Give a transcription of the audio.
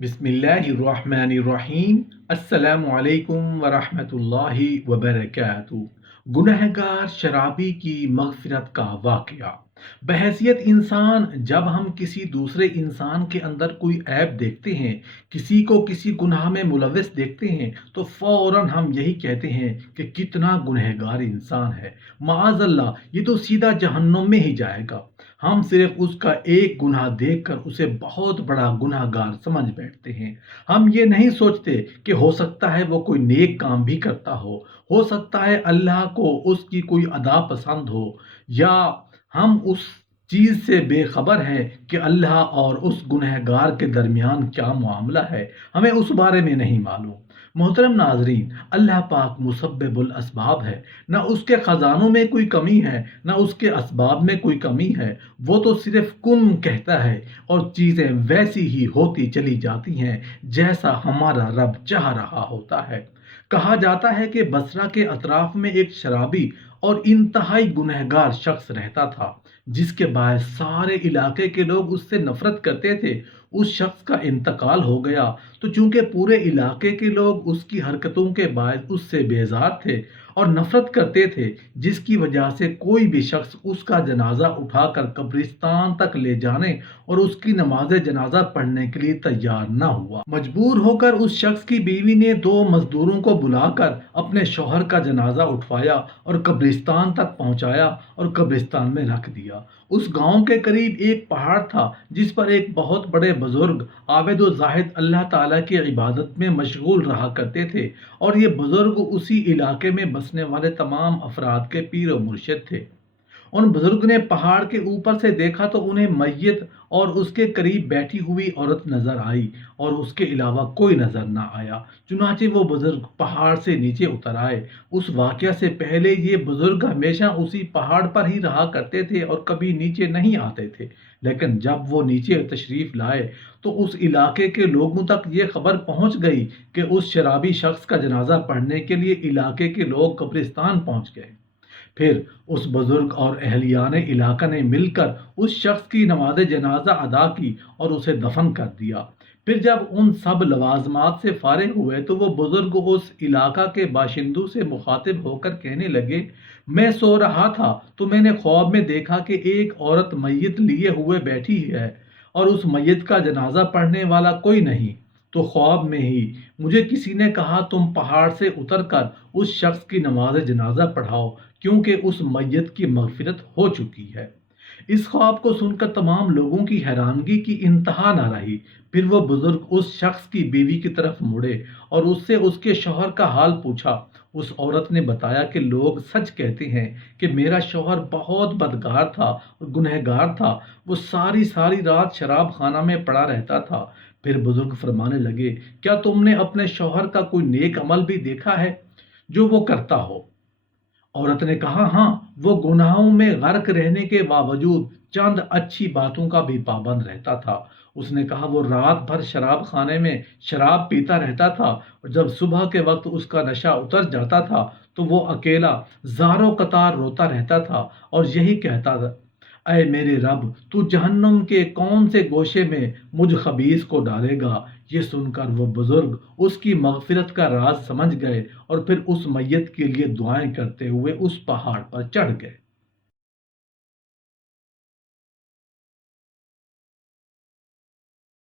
बिस्मिल्लाहिर्रहमानिर्रहीम। अस्सलामु अलैकुम वरहमतुल्लाहि वबरकातुहू। गुनहगार शराबी की मग़फ़िरत का वाक़या। बहैसियत इंसान, जब हम किसी दूसरे इंसान के अंदर कोई ऐब देखते हैं, किसी को किसी गुनाह में मुलव्वस देखते हैं, तो फ़ौरन हम यही कहते हैं कि कितना गुनहगार इंसान है, माअज़ल्लाह ये तो सीधा जहन्नुम में ही जाएगा। हम सिर्फ उसका एक गुनाह देखकर उसे बहुत बड़ा गुनहगार समझ बैठते हैं। हम ये नहीं सोचते कि हो सकता है वो कोई नेक काम भी करता हो सकता है अल्लाह को उसकी कोई अदा पसंद हो, या हम उस चीज़ से बेखबर हैं कि अल्लाह और उस गुनहगार के दरमियान क्या मामला है, हमें उस बारे में नहीं मालूम। मोहतरम नाजरीन, अल्लाह पाक मुसब्बिबुल असबाब है। ना उसके ख़जानों में कोई कमी है, ना उसके असबाब में कोई कमी है। वो तो सिर्फ कुन कहता है और चीज़ें वैसी ही होती चली जाती हैं जैसा हमारा रब चाह रहा होता है। कहा जाता है कि बसरा के अतराफ में एक शराबी और इंतहाई गुनहगार शख्स रहता था, जिसके बायस सारे इलाके के लोग उससे नफरत करते थे। उस शख्स का इंतकाल हो गया, तो चूंकि पूरे इलाके के लोग उसकी हरकतों के बायस उससे बेजार थे और नफरत करते थे, जिसकी वजह से कोई भी शख्स उसका जनाजा उठाकर कब्रिस्तान तक ले जाने और उसकी नमाज जनाजा पढ़ने के लिए तैयार न हुआ। मजबूर होकर उस शख्स की बीवी ने दो मजदूरों को बुलाकर अपने शौहर का जनाजा उठवाया और कब्रिस्तान तक पहुंचाया और कब्रिस्तान में रख दिया। उस गांव के करीब एक पहाड़ था, जिस पर एक बहुत बड़े बुजुर्ग आबिद व जाहिद अल्लाह ताला की इबादत में मशगूल रहा करते थे, और ये बुजुर्ग उसी इलाके में बसने वाले तमाम अफराद के पीर व मुर्शिद थे। उन बुजुर्ग ने पहाड़ के ऊपर से देखा तो उन्हें मैयत और उसके करीब बैठी हुई औरत नजर आई, और उसके अलावा कोई नजर ना आया। चुनाचे वो बुजुर्ग पहाड़ से नीचे उतर आए। उस वाकया से पहले ये बुजुर्ग हमेशा उसी पहाड़ पर ही रहा करते थे और कभी नीचे नहीं आते थे, लेकिन जब वो नीचे तशरीफ लाए तो उस इलाके के लोगों तक ये खबर पहुंच गई कि उस शराबी शख्स का जनाजा पढ़ने के लिए इलाके के लोग कब्रिस्तान पहुंच गए। फिर उस बुजुर्ग और अहलियान इलाका ने मिलकर उस शख्स की नमाज जनाजा अदा की और उसे दफन कर दिया। फिर जब उन सब लवाजमात से फारिग हुए तो वो बुजुर्ग उस इलाका के बाशिंदों से मुखातिब होकर कहने लगे, मैं सो रहा था तो मैंने ख्वाब में देखा कि एक औरत मैयत लिए हुए बैठी है और उस मैयत का जनाजा पढ़ने वाला कोई नहीं। तो ख्वाब में ही मुझे किसी ने कहा, तुम पहाड़ से उतरकर उस शख्स की नमाज जनाजा पढ़ाओ, क्योंकि उस मैयत की मगफिरत हो चुकी है। इस ख्वाब को सुनकर तमाम लोगों की हैरानगी की इंतहा न रही। फिर वो बुजुर्ग उस शख्स की बीवी की तरफ मुड़े और उससे उसके शौहर का हाल पूछा। उस औरत ने बताया कि लोग सच कहते हैं कि मेरा शौहर बहुत बदकार था और गुनहगार था। वो सारी सारी रात शराब खाना में पड़ा रहता था। फिर बुजुर्ग फरमाने लगे, क्या तुमने अपने शौहर का कोई नेक अमल भी देखा है जो वो करता हो? औरत ने कहा, हाँ, वो गुनाहों में गर्क रहने के बावजूद चंद अच्छी बातों का भी पाबंद रहता था। उसने कहा, वो रात भर शराब खाने में शराब पीता रहता था, और जब सुबह के वक्त उसका नशा उतर जाता था तो वो अकेला ज़ारो कतार रोता रहता था और यही कहता था, ऐ मेरे रब, तू जहन्नुम के कौन से गोशे में मुझ खबीस को डालेगा। ये सुनकर वो बुजुर्ग उसकी मगफिरत का राज समझ गए और फिर उस मैयत के लिए दुआएं करते हुए उस पहाड़ पर चढ़ गए।